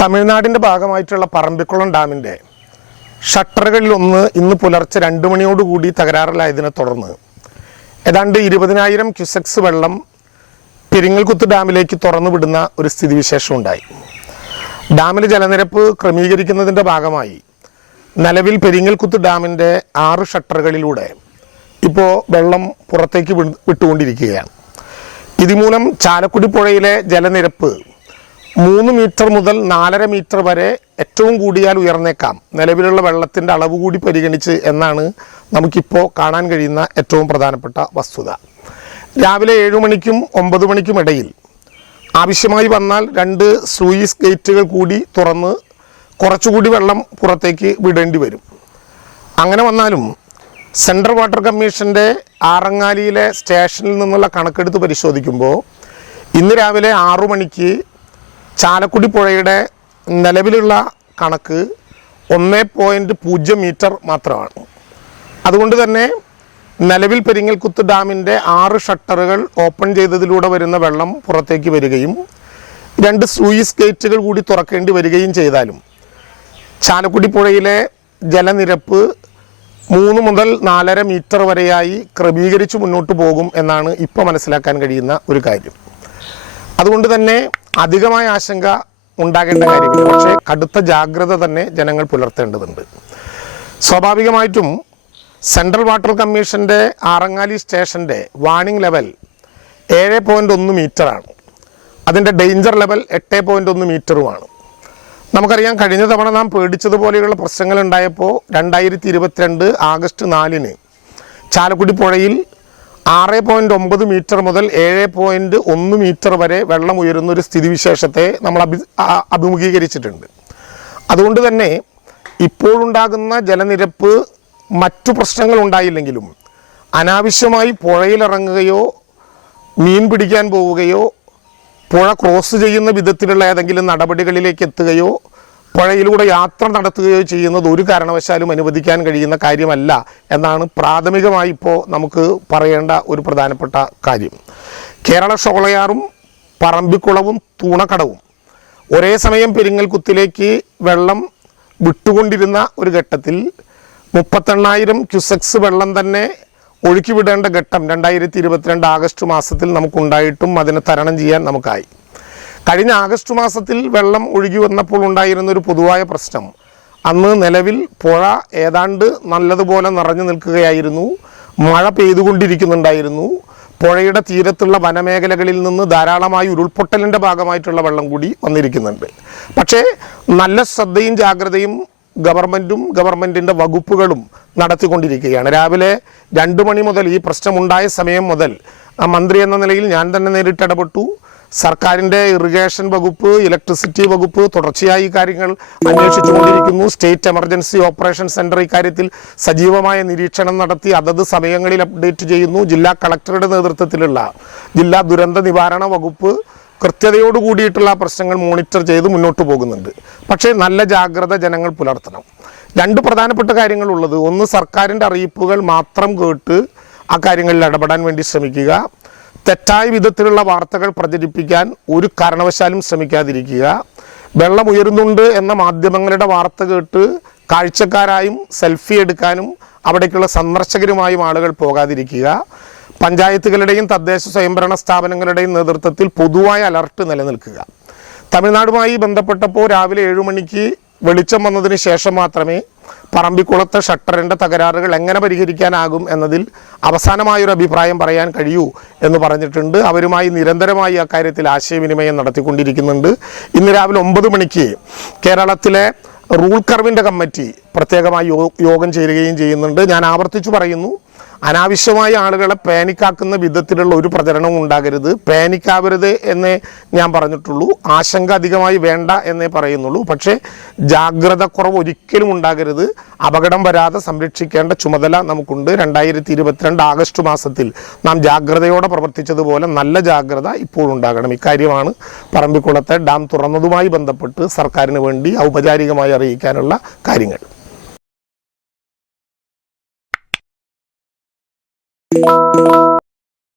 തമിഴ്നാടിന്റെ ഭാഗമായിട്ടുള്ള പറമ്പിക്കുളം ഡാമിന്റെ ഷട്ടറുകളിലൊന്ന് ഇന്ന് പുലർച്ചെ രണ്ട് മണിയോടുകൂടി തകരാറിലായതിനെ തുടർന്ന്. ഏതാണ്ട് ഇരുപതിനായിരം ക്യുസെക്സ് വെള്ളം പെരിങ്ങൽകുത്ത് ഡാമിലേക്ക് തുറന്നു വിടുന്ന ഒരു സ്ഥിതിവിശേഷം ഉണ്ടായി. ഡാമിലെ ജലനിരപ്പ് ക്രമീകരിക്കുന്നതിന്റെ ഭാഗമായി നിലവിൽ പെരിങ്ങൽകുത്ത് ഡാമിന്റെ ആറ് ഷട്ടറുകളിലൂടെ ഇപ്പോൾ വെള്ളം പുറത്തേക്ക് വിട്- വിട്ടുകൊണ്ടിരിക്കുകയാണ്. ഇതുമൂലം ചാലക്കുടി പുഴയിലെ ജലനിരപ്പ് മൂന്ന് മീറ്റർ മുതൽ നാലര മീറ്റർ വരെ ഏറ്റവും കൂടിയാൽ ഉയർന്നേക്കാം. നിലവിലുള്ള വെള്ളത്തിന്റെ അളവ് കൂടി പരിഗണിച്ച് എന്നാണ് നമുക്കിപ്പോൾ കാണാൻ കഴിയുന്ന ഏറ്റവും പ്രധാനപ്പെട്ട വസ്തുത. രാവിലെ ഏഴു മണിക്കും ഒമ്പത് മണിക്കും ഇടയിൽ ആവശ്യമായി വന്നാൽ രണ്ട് സൂയിസ് ഗേറ്റുകൾ കൂടി തുറന്ന് കുറച്ചുകൂടി വെള്ളം പുറത്തേക്ക് വിടേണ്ടി വരും. അങ്ങനെ വന്നാലും സെൻട്രൽ വാട്ടർ കമ്മീഷന്റെ ആറങ്ങാലിയിലെ സ്റ്റേഷനിൽ നിന്നുള്ള കണക്കെടുത്ത് പരിശോധിക്കുമ്പോൾ ഇന്ന് രാവിലെ ആറു മണിക്ക് ചാലക്കുടി പുഴയുടെ നിലവിലുള്ള കണക്ക് ഒന്ന് പോയിന്റ് പൂജ്യം മീറ്റർ മാത്രമാണ്. അതുകൊണ്ട് തന്നെ നിലവിൽ പെരിങ്ങൽകുത്ത് ഡാമിന്റെ ആറ് ഷട്ടറുകൾ ഓപ്പൺ ചെയ്തതിലൂടെ വരുന്ന വെള്ളം പുറത്തേക്ക് വരികയും രണ്ട് സൂയിസ് ഗേറ്റുകൾ കൂടി തുറക്കേണ്ടി വരികയും ചെയ്താലും ചാലക്കുടി പുഴയിലെ ജലനിരപ്പ് മൂന്ന് മുതൽ നാലര മീറ്റർ വരെയായി ക്രമീകരിച്ച് മുന്നോട്ട് പോകും എന്നാണ് ഇപ്പോൾ മനസ്സിലാക്കാൻ കഴിയുന്ന ഒരു കാര്യം. അതുകൊണ്ട് തന്നെ അധികമായ ആശങ്ക ഉണ്ടാകേണ്ട കാര്യമില്ല. പക്ഷേ കടുത്ത ജാഗ്രത തന്നെ ജനങ്ങൾ പുലർത്തേണ്ടതുണ്ട്. സ്വാഭാവികമായിട്ടും സെൻട്രൽ വാട്ടർ കമ്മീഷന്റെ ആറങ്ങാലി സ്റ്റേഷന്റെ വാണിംഗ് ലെവൽ ഏഴ് പോയിന്റ് ഒന്ന് മീറ്ററാണ്. അതിന്റെ ഡേഞ്ചർ ലെവൽ എട്ട് പോയിന്റ് ഒന്ന് മീറ്ററുമാണ്. നമുക്കറിയാം കഴിഞ്ഞ തവണ നാം പേടിച്ചതുപോലെയുള്ള പ്രശ്നങ്ങൾ ഉണ്ടായപ്പോൾ രണ്ടായിരത്തി ഇരുപത്തിരണ്ട് ആഗസ്റ്റ് നാലിന് ചാലക്കുടി പുഴയിൽ ആറ് പോയിന്റ് ഒമ്പത് മീറ്റർ മുതൽ ഏഴ് പോയിന്റ് ഒന്ന് മീറ്റർ വരെ വെള്ളം ഉയരുന്ന ഒരു സ്ഥിതിവിശേഷത്തെ നമ്മൾ അഭി അഭിമുഖീകരിച്ചിട്ടുണ്ട്. അതുകൊണ്ട് തന്നെ ഇപ്പോഴുണ്ടാകുന്ന ജലനിരപ്പ് മറ്റു പ്രശ്നങ്ങൾ ഉണ്ടായില്ലെങ്കിലും അനാവശ്യമായി പുഴയിലിറങ്ങുകയോ മീൻ പിടിക്കാൻ പോവുകയോ പുഴ ക്രോസ് ചെയ്യുന്ന വിധത്തിലുള്ള ഏതെങ്കിലും നടപടികളിലേക്ക് എത്തുകയോ പുഴയിലൂടെ യാത്ര നടത്തുകയോ ചെയ്യുന്നത് ഒരു കാരണവശാലും അനുവദിക്കാൻ കഴിയുന്ന കാര്യമല്ല എന്നാണ് പ്രാഥമികമായി ഇപ്പോൾ നമുക്ക് പറയേണ്ട ഒരു പ്രധാനപ്പെട്ട കാര്യം. കേരള ഷോളയാറും പറമ്പിക്കുളവും തൂണക്കടവും ഒരേ സമയം പെരിങ്ങൽകുത്തിലേക്ക് വെള്ളം വിട്ടുകൊണ്ടിരുന്ന ഒരു ഘട്ടത്തിൽ മുപ്പത്തെണ്ണായിരം ക്യുസെക്സ് വെള്ളം തന്നെ ഒഴുക്കി വിടേണ്ട ഘട്ടം രണ്ടായിരത്തി ഇരുപത്തിരണ്ട് ആഗസ്റ്റ് മാസത്തിൽ നമുക്കുണ്ടായിട്ടും അതിനെ തരണം ചെയ്യാൻ നമുക്കായി. കഴിഞ്ഞ ആഗസ്റ്റ് മാസത്തിൽ വെള്ളം ഒഴുകി വന്നപ്പോൾ ഉണ്ടായിരുന്ന ഒരു പൊതുവായ പ്രശ്നം. അന്ന് നിലവിൽ പുഴ ഏതാണ്ട് നല്ലതുപോലെ നിറഞ്ഞു നിൽക്കുകയായിരുന്നു. മഴ പെയ്തുകൊണ്ടിരിക്കുന്നുണ്ടായിരുന്നു. പുഴയുടെ തീരത്തുള്ള വനമേഖലകളിൽ നിന്ന് ധാരാളമായി ഉരുൾപൊട്ടലിന്റെ ഭാഗമായിട്ടുള്ള വെള്ളം കൂടി വന്നിരിക്കുന്നുണ്ട്. പക്ഷേ നല്ല ശ്രദ്ധയും ജാഗ്രതയും ഗവൺമെന്റും ഗവൺമെന്റിന്റെ വകുപ്പുകളും നടത്തിക്കൊണ്ടിരിക്കുകയാണ്. രാവിലെ രണ്ട് മണി മുതൽ ഈ പ്രശ്നമുണ്ടായ സമയം മുതൽ ആ മന്ത്രി എന്ന നിലയിൽ ഞാൻ തന്നെ നേരിട്ട് ഇടപെട്ടു. സർക്കാരിന്റെ ഇറിഗേഷൻ വകുപ്പ് ഇലക്ട്രിസിറ്റി വകുപ്പ് തുടർച്ചയായി ഈ കാര്യങ്ങൾ അന്വേഷിച്ചുകൊണ്ടിരിക്കുന്നു. സ്റ്റേറ്റ് എമർജൻസി ഓപ്പറേഷൻ സെന്റർ ഇക്കാര്യത്തിൽ സജീവമായ നിരീക്ഷണം നടത്തി അതത് സമയങ്ങളിൽ അപ്ഡേറ്റ് ചെയ്യുന്നു. ജില്ലാ കളക്ടറുടെ നേതൃത്വത്തിലുള്ള ജില്ലാ ദുരന്ത നിവാരണ വകുപ്പ് കൃത്യതയോട് കൂടിയിട്ടുള്ള പ്രശ്നങ്ങൾ മോണിറ്റർ ചെയ്ത് മുന്നോട്ട് പോകുന്നുണ്ട്. പക്ഷേ നല്ല ജാഗ്രത ജനങ്ങൾ പുലർത്തണം. രണ്ട് പ്രധാനപ്പെട്ട കാര്യങ്ങളുള്ളത്. ഒന്ന് സർക്കാരിന്റെ അറിയിപ്പുകൾ മാത്രം കേട്ട് ആ കാര്യങ്ങളിൽ ഇടപെടാൻ വേണ്ടി ശ്രമിക്കുക. തെറ്റായ വിധത്തിലുള്ള വാർത്തകൾ പ്രചരിപ്പിക്കാൻ ഒരു കാരണവശാലും ശ്രമിക്കാതിരിക്കുക. വെള്ളം ഉയരുന്നുണ്ട് എന്ന മാധ്യമങ്ങളുടെ വാർത്ത കേട്ട് കാഴ്ചക്കാരായും സെൽഫി എടുക്കാനും അവിടേക്കുള്ള സന്ദർശകരുമായും ആളുകൾ പോകാതിരിക്കുക. പഞ്ചായത്തുകളുടെയും തദ്ദേശ സ്വയംഭരണ സ്ഥാപനങ്ങളുടെയും നേതൃത്വത്തിൽ പൊതുവായ അലർട്ട് നിലനിൽക്കുക. തമിഴ്നാടുമായി ബന്ധപ്പെട്ടപ്പോൾ രാവിലെ ഏഴു മണിക്ക് വെളിച്ചം വന്നതിന് ശേഷം മാത്രമേ പറമ്പിക്കുളത്തെ ഷട്ടറിന്റെ തകരാറുകൾ എങ്ങനെ പരിഹരിക്കാനാകും എന്നതിൽ അവസാനമായൊരു അഭിപ്രായം പറയാൻ കഴിയൂ എന്ന് പറഞ്ഞിട്ടുണ്ട്. അവരുമായി നിരന്തരമായി അക്കാര്യത്തിൽ ആശയവിനിമയം നടത്തിക്കൊണ്ടിരിക്കുന്നുണ്ട്. ഇന്ന് രാവിലെ ഒമ്പത് മണിക്ക് കേരളത്തിലെ റൂൾ കർവിന്റെ കമ്മിറ്റി പ്രത്യേകമായി യോഗം ചേരുകയും ചെയ്യുന്നുണ്ട്. ഞാൻ ആവർത്തിച്ചു പറയുന്നു. അനാവശ്യമായ ആളുകളെ പാനിക്കാക്കുന്ന വിധത്തിലുള്ള ഒരു പ്രചരണവും ഉണ്ടാകരുത്. പാനിക്കാവരുത് എന്നേ ഞാൻ പറഞ്ഞിട്ടുള്ളൂ. ആശങ്ക അധികമായി വേണ്ട എന്നേ പറയുന്നുള്ളൂ. പക്ഷേ ജാഗ്രത കുറവ് ഒരിക്കലും ഉണ്ടാകരുത്. അപകടം വരാതെ സംരക്ഷിക്കേണ്ട ചുമതല നമുക്കുണ്ട്. രണ്ടായിരത്തി ഇരുപത്തിരണ്ട് ആഗസ്റ്റ് മാസത്തിൽ നാം ജാഗ്രതയോടെ പ്രവർത്തിച്ചതുപോലെ നല്ല ജാഗ്രത ഇപ്പോഴുണ്ടാകണം ഇക്കാര്യമാണ് പറമ്പിക്കുളത്തെ ഡാം തുറന്നതുമായി ബന്ധപ്പെട്ട് സർക്കാരിന് വേണ്ടി ഔപചാരികമായി അറിയിക്കാനുള്ള കാര്യങ്ങൾ.